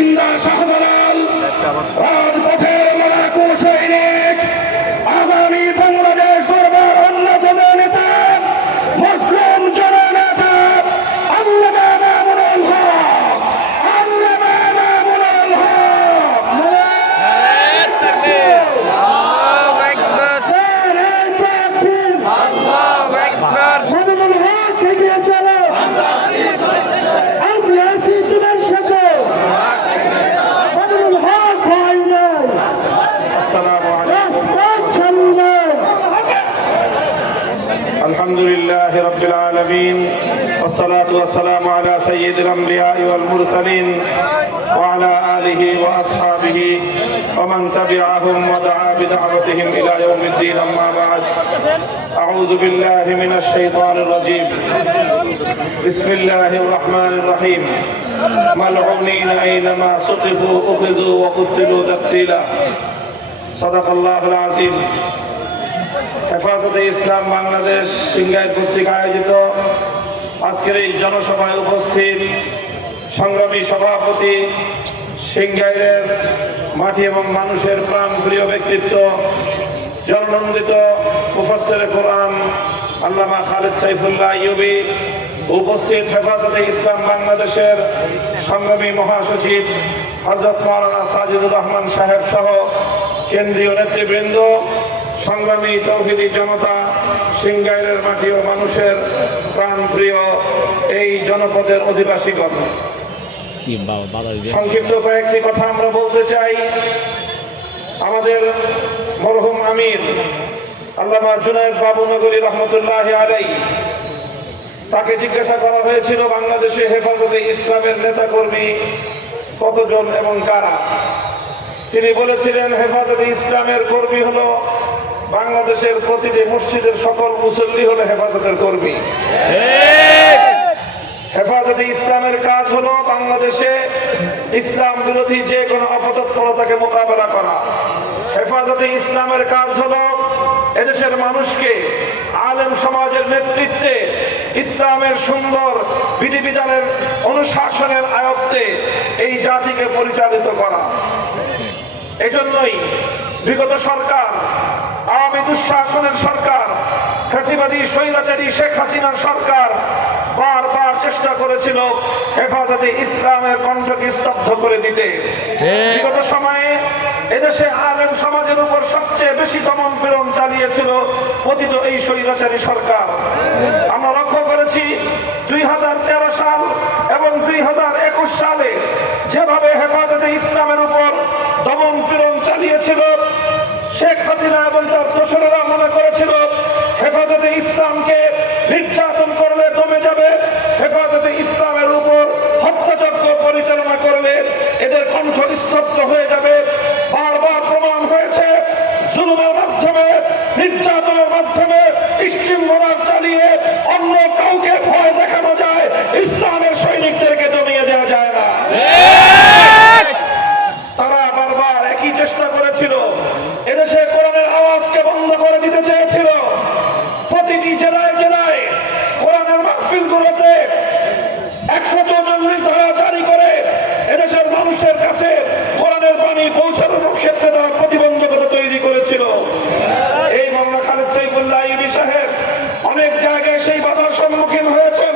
জিন্দা শাহজালাল রাজপথের লড়াকু সৈনিক আগামী বাংলাদেশ গড়বার অন্যতম নেতা মুসলিম জননেতা আল্লামা মামুনুল হক আল্লামা মামুনুল হক মামুনুল হক এগিয়ে চলো আমরা আছি তোমার সাথে মামুনুল হক ভাই নাই আসসালামু আলাইকুম الحمد لله رب العالمين والصلاة والسلام على سيد الأنبياء والمرسلين وعلى آله وأصحابه ومن تبعهم ودعا بدعوتهم إلى يوم الدين أما بعد أعوذ بالله من الشيطان الرجيم بسم الله الرحمن الرحيم ملعونين أينما سقفوا أخذوا وقتلوا تقتيلا صدق الله العظيم হেফাজতে ইসলাম বাংলাদেশ সিংগাইর কর্তৃক আয়োজিত আজকের এই জনসভায় উপস্থিত সংগ্রামী সভাপতি, সিংগাইরের মাটি এবং মানুষের প্রাণপ্রিয় ব্যক্তিত্ব, জননন্দিত মুফাসসিরে কোরআন আল্লামা খালেদ সাইফুল্লাহ আইয়ুবী, উপস্থিত হেফাজতে ইসলাম বাংলাদেশের সংগ্রামী মহাসচিব হযরত মাওলানা সাজিদুর রহমান সাহেব সহ কেন্দ্রীয় নেতৃবৃন্দ, সংগ্রামী তৌহিদি জনতা, সিংগাইরের মাটি ও মানুষের প্রাণপ্রিয় এই জনপদের অধিবাসীগণ, সংক্ষিপ্ত কয়েকটি কথা আমরা বলতে চাই। আমাদের মরহুম আমির আল্লামা জুনায়েদ বাবুনগরী রহমতুল্লাহ আলাইহি, তাকে জিজ্ঞাসা করা হয়েছিল বাংলাদেশে হেফাজতে ইসলামের নেতাকর্মী কতজন এবং কারা। তিনি বলেছিলেন হেফাজতে ইসলামের কর্মী হলো বাংলাদেশের প্রতিটি মসজিদের সকল মুসল্লি হলো হেফাজতের কর্মী। হেফাজতে ইসলামের কাজ হলো বাংলাদেশে ইসলাম বিরোধী যে কোনো অপতৎপরতাকে মোকাবেলা করা। হেফাজতে ইসলামের কাজ হলো এদেশের মানুষকে আলেম সমাজের নেতৃত্বে ইসলামের সুন্দর বিধিবিধানের অনুশাসনের আয়ত্তে এই জাতিকে পরিচালিত করা। এজন্যই বিগত সরকার, আওয়ামী দুঃশাসনের সরকার, ফ্যাসিবাদী স্বৈরাচারী শেখ হাসিনার সরকার বারবার চেষ্টা করেছিল হেফাজতে ইসলামের কণ্ঠকে স্তব্ধ করে দিতে। বিগত সময়ে এদেশে আলেম সমাজের উপর সবচেয়ে বেশি দমন পীড়ন চালিয়েছিল পতিত এই স্বৈরাচারী সরকার। আমরা লক্ষ্য করেছি 2013 সাল এবং 2021 সালে যেভাবে হেফাজতে ইসলামের উপর দমন পীড়ন চালিয়েছিল, শেখ হাসিনা এবং তার দোসরেরা মনে করেছিল হেফাজতে ইসলামকে নির্যাতন করলে দমে যাবে, হেফাজতে ইসলামের উপর হত্যাযজ্ঞ পরিচালনা করলে এদের কণ্ঠ স্তব্ধ হয়ে যাবে। বারবার প্রমাণ হয়েছে জুলুমের মাধ্যমে, নির্যাতনের মাধ্যমে, স্টিমরোলার চালিয়ে অন্য কাউকে ভয় দেখানো যায়, ইসলামের সৈনিকদেরকে দমিয়ে দেওয়া যায় না। তারা বারবার একই চেষ্টা করেছিল, এদেশে কোরআনের আওয়াজকে বন্ধ করে দিতে চেয়েছিল। প্রতিটি জেলায় জেলায় কোরআনের মাহফিলগুলোতে 144 ধারা জারি করে এদেশের মানুষের কাছে কোরআনের বাণী পৌঁছানোর ক্ষেত্রে তারা প্রতিবন্ধকতা তৈরি করেছিল। এই মাওলানা খালেদ সাইফুল্লাহ আইয়ুবী সাহেব অনেক জায়গায় সেই বাধার সম্মুখীন হয়েছেন।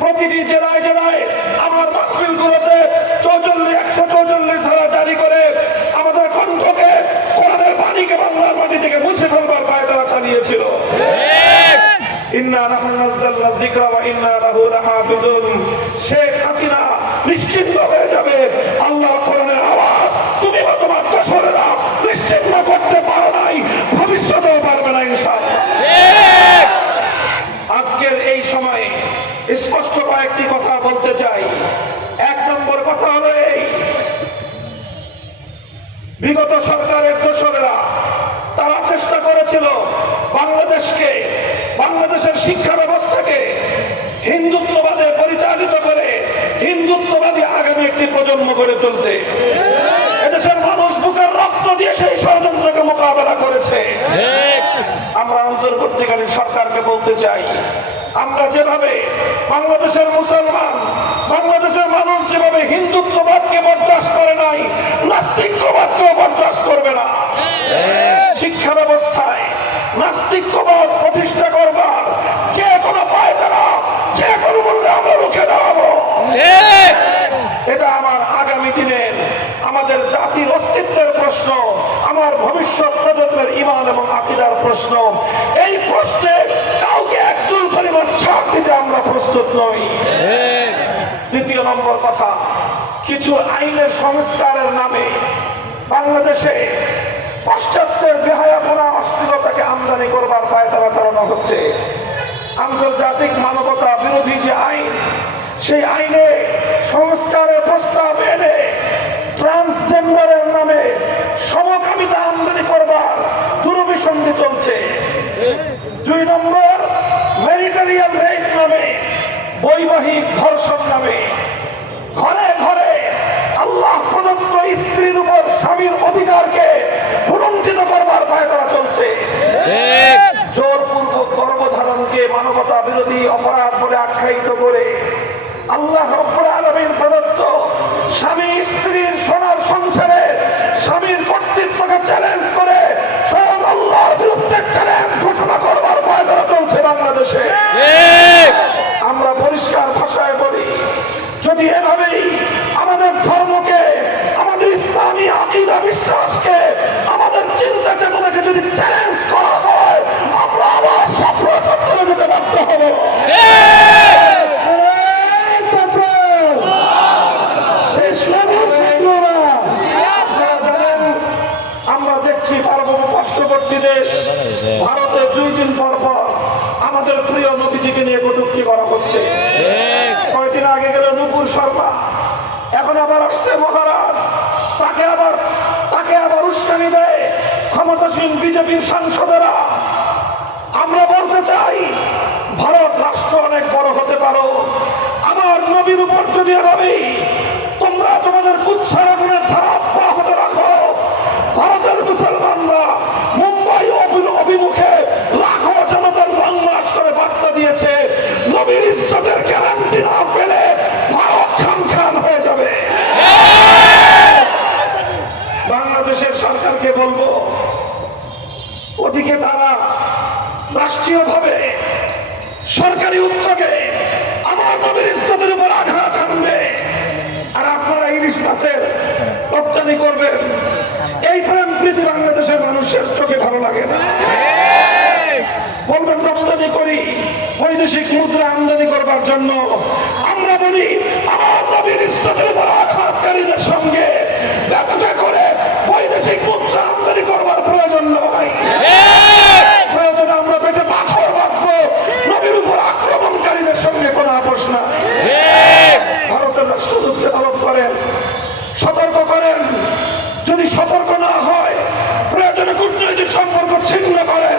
প্রতিটি জেলায় জেলায় আমার মাহফিলগুলোতে 144 ধারা জারি করে আমাদের কণ্ঠকে, কোরআনের বাণীকে বাংলার মাটি থেকে মুছে ফেলবার পায়তারা চালিয়েছিল। ইন্না নাহনু নাযালনা যিকরা ওয়া ইন্না লাহু লাহাফিজুন। শেখ হাসিনা নিশ্চিন্ত হয়ে যাবে, আল্লাহ কোরআনের আওয়াজ তুমি বা তোমার দোসরেরা নিশ্চিন্ত করতে পারো নাই, ভবিষ্যতেও পারবে না ইনশাআল্লাহ। আজকের এই সময়ে স্পষ্ট কয়েকটি কথা বলতে চাই। 1 নম্বর কথা হলো এই, বিগত সরকারের দোসরেরা তারা চেষ্টা করেছিল বাংলাদেশকে, বাংলাদেশের শিক্ষা ব্যবস্থাকে হিন্দুত্ববাদে পরিচালিত করে হিন্দুত্ববাদী আগামী একটি প্রজন্ম গড়ে তুলতে। এদেশের মানুষ বুকের রক্ত দিয়ে সেই ষড়যন্ত্রকে মোকাবেলা করেছে। আমরা অন্তর্বর্তীকালীন সরকারকে বলতে চাই, আমরা যেভাবে বাংলাদেশের মুসলমান, বাংলাদেশের মানুষ যেভাবে হিন্দুত্ববাদকে বরদাস্ত নাই, নাস্তিক্যবাদকে বরদাস্ত করবে না। শিক্ষা ব্যবস্থায় নাস্তিক্যবাদ প্রতিষ্ঠা করবার যে কোনো পায়তারা, যে কোনো মূল্যে আমরা রুখে দাঁড়াবো। এটা আমার আগামী দিনের আমাদের জাতির অস্তিত্বের প্রশ্ন, আমার ভবিষ্যৎ প্রজন্মের ঈমান এবং আকীদার প্রশ্ন। এই প্রশ্নে কাউকে একচুল পরিমাণ ছাড় দিতে আমরা প্রস্তুত নই। দ্বিতীয় নম্বর কথা, কিছু আইনের সংস্কারের নামে বাংলাদেশে পাশ্চাত্যের বেহায়াপনা অশ্লীলতাকে আমদানি করবার পায়তারা চালানো হচ্ছে। আন্তর্জাতিক মানবতা বিরোধী যে আইন, সেই আইনে সংস্কারের প্রস্তাব এনে ট্রান্সজেন্ডারের নামে সমকামিতা আমদানি করবার দুরভিসন্ধি চলছে। 2 নম্বর, ম্যারিটারিয়াল রেপ নামে, বৈবাহিক ধর্ষণ নামে ঘরে ঘরে আল্লাহ প্রদত্ত স্ত্রীর উপর স্বামীর অধিকারকে ভুলুণ্ঠিত করবার পায়তারা চলছে। জোরপূর্বক গর্ভধারণকে মানবতা বিরোধী অপরাধ বলে আখ্যায়িত করে আল্লাহ রাব্বুল আলামিন প্রদত্ত স্বামী স্ত্রীর সোনার সংসারে স্বামীর কর্তৃত্বকে চ্যালেঞ্জ করে স্বয়ং আল্লাহর বিরুদ্ধে চ্যালেঞ্জ ঘোষণা করবার পায়তারা চলছে বাংলাদেশে। আমরা পরিষ্কার ভাষায় বলি, যদি এভাবেই আমাদের ধর্মকে, আমাদের ইসলামী আকীদা বিশ্বাসকে, আমাদের চিন্তা চেতনাকে যদি চ্যালেঞ্জ করা হয়, আমরা আবার সফলতা চলে যেতে বাধ্য হব। আমরা দেখছি পার্শ্ববর্তী দেশ ভারতে 2 দিন পর পর আমাদের প্রিয় নবীজিকে নিয়ে কটূক্তি করা হচ্ছে। কয়েকদিন আগে গেল নুপুর শর্মা, এখন আবার আসছে মহারাজ, তাকে আবার উস্কানি দেয় ক্ষমতাসীন বিজেপির সাংসদেরা। আমরা বলতে চাই, ভারত রাষ্ট্র অনেক বড় হতে পারো, আমার নবীর উপর যদি এভাবেই তোমরা তোমাদের কুৎসারণের ধারা অব্যাহত রাখো, ভারতের মুসলমানরা মুম্বাই অভিমুখে লাখো জনতার রং মাস করে বার্তা দিয়েছে, নবীর ইজ্জতের গ্যারান্টি না পেলে ভারত খান হয়ে যাবে। বাংলাদেশের সরকারকে বলবো, ওদিকে তারা রাষ্ট্রীয়ভাবে সরকারি উদ্যোগে আমার নবীর ইজ্জতের উপর আঘাত হানবে, আর আপনারা ইলিশ মাছের রপ্তানি করবেন। এই প্রেম প্রীতি বাংলাদেশের মানুষের চোখে ভালো লাগে না। বলবেন রপ্তানি করি বৈদেশিক মুদ্রা আমদানি করবার জন্য। আমরা বলি, আমার নবীর ইজ্জতের উপর আঘাতকারীদের সঙ্গে দেখা করে বৈদেশিক মুদ্রা আমদানি করবার প্রয়োজন নয়। প্রয়োজনে আমরা পেটে পাথর রাখবো, নবীর উপর আক্রমণকারীদের সঙ্গে কোনো আপোষ না। ভারতের রাষ্ট্রদূতকে তলব করেন, সতর্ক করেন, যদি সতর্ক না হয় প্রয়োজনে কূটনৈতিক সম্পর্ক ছিন্ন করেন।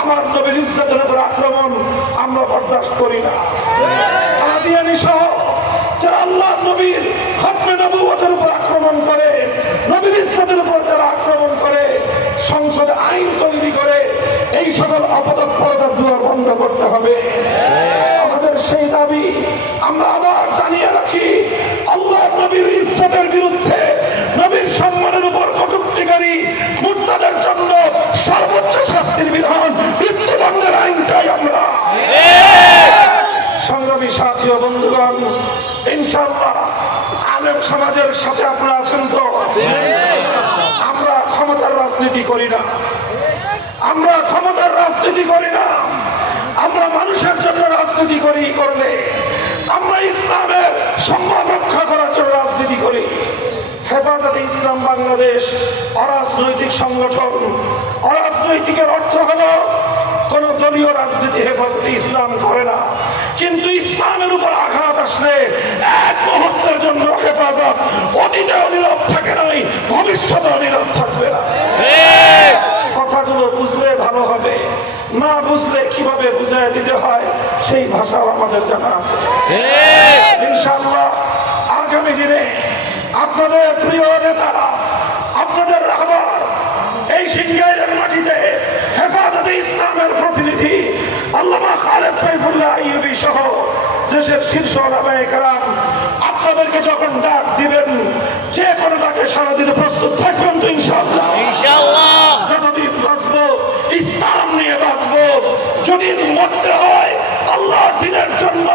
আমার নবীর ইজ্জতের উপর আক্রমণ আমরা বরদাস্ত করি না। কাদিয়ানী সহ যারা আল্লাহ নবীর খতমে নবুয়তের উপর আক্রমণ করে, নবীর ইজ্জতের উপর যারা আক্রমণ করে, সংসদে আইন তৈরি করে এই সকল অপতৎপরতার দুয়ার বন্ধ করতে হবে। আমাদের সেই দাবি আমরা আবার জানিয়ে রাখি, আল্লাহ নবীর ইজ্জতের বিরুদ্ধে, নবীর সম্মানের উপর কটূক্তিকারী মুর্তাদের জন্য সর্বোচ্চ শাস্তির বিধান, মৃত্যুদণ্ডের আইন চাই আমরা। সংগ্রামী সাথী ও বন্ধুগণ, ইনশাআল্লাহ আলেম সমাজের সাথে আপনারা আছেন তো? আমরা ক্ষমতার রাজনীতি করি না, আমরা ক্ষমতার রাজনীতি করি না, আমরা মানুষের জন্য রাজনীতি করলে আমরা ইসলামের সম্মান রক্ষা করার জন্য রাজনীতি করি। হেফাজতে ইসলাম বাংলাদেশ অরাজনৈতিক সংগঠন। অরাজনৈতিকের অর্থ হলো কোন দলীয় রাজনীতি হেফাজতে ইসলাম করে না, কিন্তু ইসলামের উপর আঘাত আসলে এক মুহূর্তের জন্য হেফাজত অতীতেও নীরব থাকে নাই, ভবিষ্যতেও নীরব থাকবে না। কথাগুলো বুঝলে ভালো হবে, না বুঝলে কিভাবে বুঝায় দিতে হয় সেই ভাষাও আমাদের জানা আছে। ইনশাআল্লাহ আগামী দিনে আপনাদের প্রিয় নেতা, আপনাদের রাহবার, এই সিংগাইরের মাটিতে হেফাজতে ইসলামের প্রতিনিধি আল্লামা খালেদ সাইফুল্লাহ আইয়ুবী সহ দেশের শীর্ষ ওলামায়ে কেরাম আপনাদেরকে যখন ডাক দিবেন, যে কোনদিন মরতে হয় আল্লাহর দ্বীনের জন্য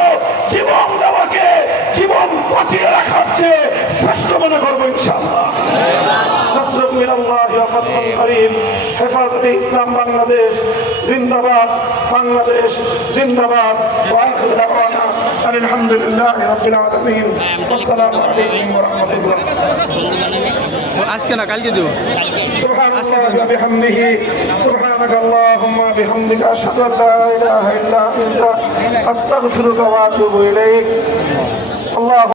জীবন দেওয়াকে জীবন বাঁচিয়ে রাখার চেয়ে শ্রেষ্ঠ মনে করবো ইনশাআল্লাহ। নাসরুম মিনাল্লাহি ওয়া ফাতহুন করিম। হেফাজতে ইসলাম বাংলাদেশ জিন্দাবাদ, বাংলাদেশ জিন্দাবাদ। ওয়া আখিরু দাওয়ানা আলহামদুলিল্লাহি রাব্বিল আলামিন। আসসালামু আলাইকুম ওয়া রাহমাতুল্লাহ। আজকে না কালকে দেব। সুবহানাল্লাহি ওয়া বিহামদিহি সুবহানাকা আল্লাহুম্মা বিহামদিকা আশহাদু আল লা ইলাহা ইল্লা আনতা আস্তাগফিরুকা ওয়া আতুবু ইলাইক। আল্লাহ